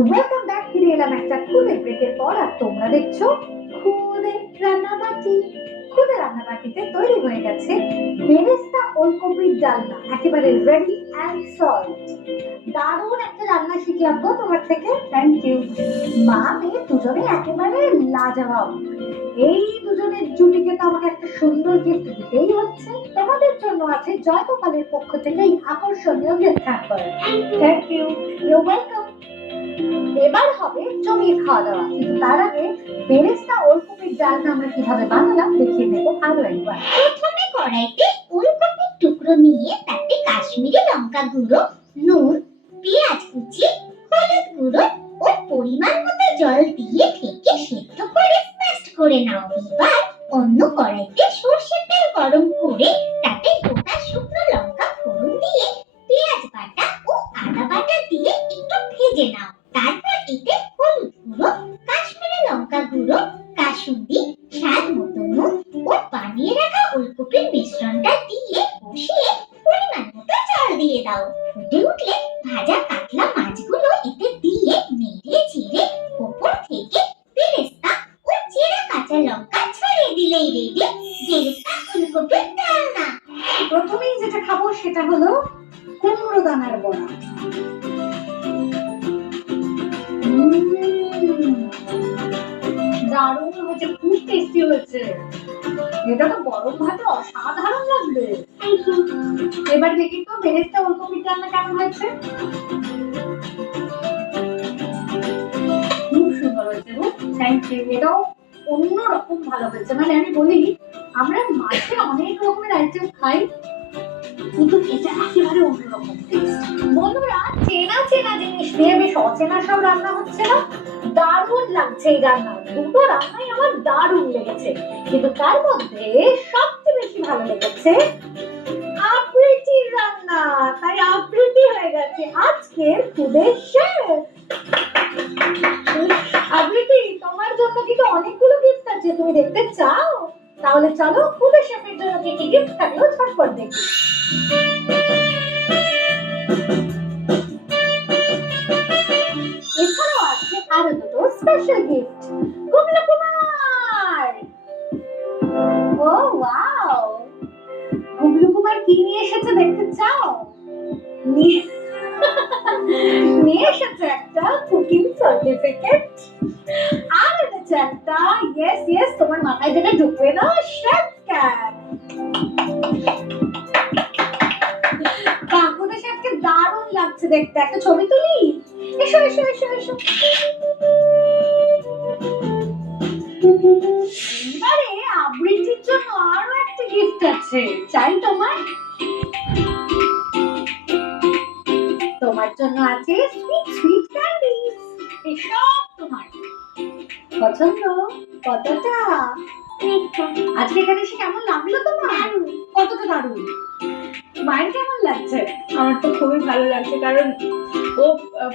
Welcome back. ফিরে এলাম একটা খুদে ব্রেকের পর, আর তোমরা দেখছো খুদে রান্নাবাটি। খুদে রান্নাবাটিতে তৈরি হয়ে গেছে বেরেস্তা ওলকপির ডালনা, একেবারে রেডি অ্যান্ড সল্ট। দারুণ একটা রান্না শিখলাম গো তোমার থেকে, থ্যাংক ইউ। মা মেয়ে দুজনে একেবারে লাজবাব। এই দুজনের জুটিকে তো আমাকে একটা সুন্দর গিফট দিতেই হচ্ছে। তোমাদের জন্য আছে জয় গোপালের পক্ষ থেকে এই আকর্ষণীয় gift hamper. Thank you, you welcome. এবার হবে জমিয়ে খাওয়া দাওয়া, কিন্তু তার আগে বেরেস্তা ওলকপির ডালনা আমরা কিভাবে বানালাম দেখিয়ে দেবো আরো একবার। প্রথমে কড়াইতে ওলকপির টুকরো নিয়ে তাতে কাশ্মীরি লঙ্কা গুঁড়ো, নুন, পেঁয়াজ কুচি, হলুদ গুঁড়ো ও পরিমাণ মতো জল দিয়ে ঢেকে সেদ্ধ করে পেস্ট করে নাও। এবার অন্য কড়াইতে সরষের তেল গরম করে তাতে গোটা শুকনো লঙ্কা ফোড়ন দিয়ে পেঁয়াজ বাটা ও আদা বাটা দিয়ে একটু ভেজে নাও। তারপর এতে হলুদ গুঁড়ো, কাশ্মীরি লঙ্কা গুঁড়ো, কাসুন্দি, স্বাদ মতো নুন ও বানিয়ে রাখা ওলকপির মিশ্রণটা দিয়ে কষিয়ে পরিমাণ মতো জল দিয়ে দাও। ফুটে উঠলে ভাজা কাতলা মাছগুলো এতে দিয়ে নেড়ে চেড়ে ওপর থেকে বেরেস্তা ও চেরা কাঁচা লঙ্কা ছড়িয়ে দিলেই রেডি বেরেস্তা ওলকপির ডালনা। প্রথমেই যেটা খাবো সেটা হলো কুমড়ো দানার বড়া। দারুণ হয়েছে, খুব টেস্টি হয়েছে। এটা তো গরম ভাতে অসাধারণ লাগবে। এবার দেখি তো বেরেস্তা ওলকপির ডালনা কেমন হয়েছে। খুব সুন্দর হয়েছে গো, থ্যাংক ইউ। এটাও অন্যরকম ভালো হয়েছে। মানে আমি বলি, আমরা মাছে অনেক রকমের আইটেম খাই, কিন্তু এটা একেবারে অন্যরকম টেস্ট। বন্ধুরা, চেনা চেনা জিনিস দিয়ে বেশ অচেনা সব রান্না হচ্ছে না? দারুণ লাগছে এই রান্না। দুটো রান্নাই আমার দারুণ লেগেছে, কিন্তু তার মধ্যে সবচেয়ে বেশি ভালো লেগেছে আবৃত্তির রান্না। তাই আবৃত্তি হয়ে গেছে আজকের ফুডের শেফ। আবৃত্তি, তোমার জন্য কিন্তু অনেকগুলো গিফট আছে, তুমি দেখতে চাও? তাহলে চলো ফুডের শেফের জন্য কি কি গিফট থাকলো ঝটপট দেখি। এছাড়াও আছে আরো দুটো স্পেশাল গিফট। গুবলু কুমার, ও ওয়াও, গুবলু কুমার কি নিয়ে এসেছে দেখতে চাও? নিয়ে এসেছে একটা কুকিং সার্টিফিকেট, আর এনেছে একটা, ইয়েস ইয়েস, তোমার মাথায় যেটা ঢুকবে না, শেফ ক্যাপ। কাকুদের শেফকে দারুণ লাগছে দেখতে, একটা ছবি তুলি। এসো এসো এসো এসো। এবারে আবৃত্তির জন্য আরো একটা গিফট আছে, চাই তোমার? তোমার জন্য আছে সুইট সুইট ক্যান্ডিজ। এসব তোমার পছন্দ? কতটা? আজকে এখানে এসে কেমন লাগলো তোমার? কতটা দারুণ। মায়ের কেমন লাগছে? আমার তো খুবই ভালো লাগছে, কারণ ও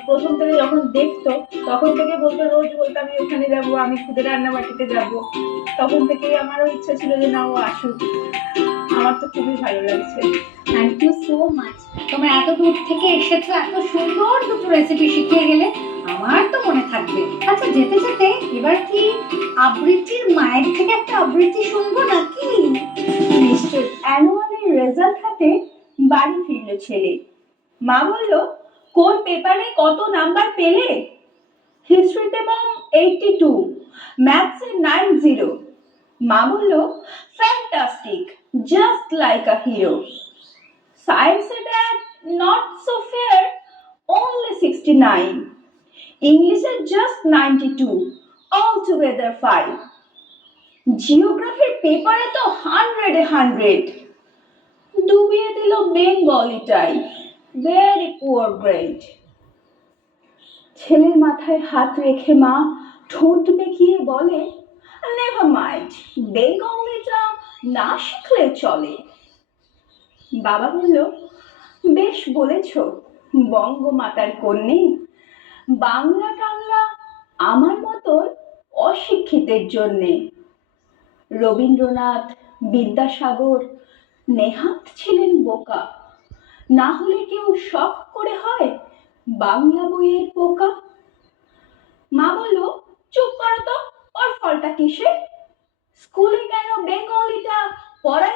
প্রথম থেকে যখন দেখতো তখন থেকে বলতো, রোজ বলতো আমি ওখানে যাবো, আমি খুদে রান্নাবাটিতে যাব। তখন থেকেই আমারও ইচ্ছা ছিল যে না, ও আসুক। আমার তো খুবই ভালো লাগছে। Thank you so much. তোমরা এত দূর থেকে এসেছো, এত সুন্দর দুটো রেসিপি শিখিয়ে গেলে, আমার তো মনে থাকবে। আচ্ছা, যেতে যেতে এবার কি আবৃত্তির মায়ের থেকে একটা আবৃত্তি শুনবো নাকি? নিশ্চয়। অ্যানুয়ালের রেজাল্ট হাতে বাড়ি ফিরল ছেলে। মা বলল, কোন পেপারে কত নাম্বার পেলে? হিস্ট্রিতে মম 82, ম্যাথসে 90। মা বলল, fantastic, just like a hero. সায়েন্সে dad, not so fair, only 69। ইংলিশে জাস্ট 92, অল টুগেদার 5। জিওগ্রাফির পেপারে তো 100 ডুবিয়ে দিল বেঙ্গলিটাই, ভেরি পুয়ার গ্রেড। ছেলের মাথায় হাত রেখে মা ঠোঁট বেঁকিয়ে বলে, নেভার মাইন্ড, বেঙ্গলিটা না শিখলেও চলে। বাবা বলল, বেশ বলেছ বঙ্গমাতার কন্যে, বাংলা টাংলা আমার মতন অশিক্ষিতের জন্যে। রবীন্দ্রনাথ, বিদ্যাসাগর, নেহাত ছিলেন বোকা, না হলে কেউ শখ করে হয় বাংলা বইয়ের পোকা। মা বলল, চুপ করো তো, ওর ফলটা কিসে? স্কুলে কেন বেঙ্গলিটা পড়াই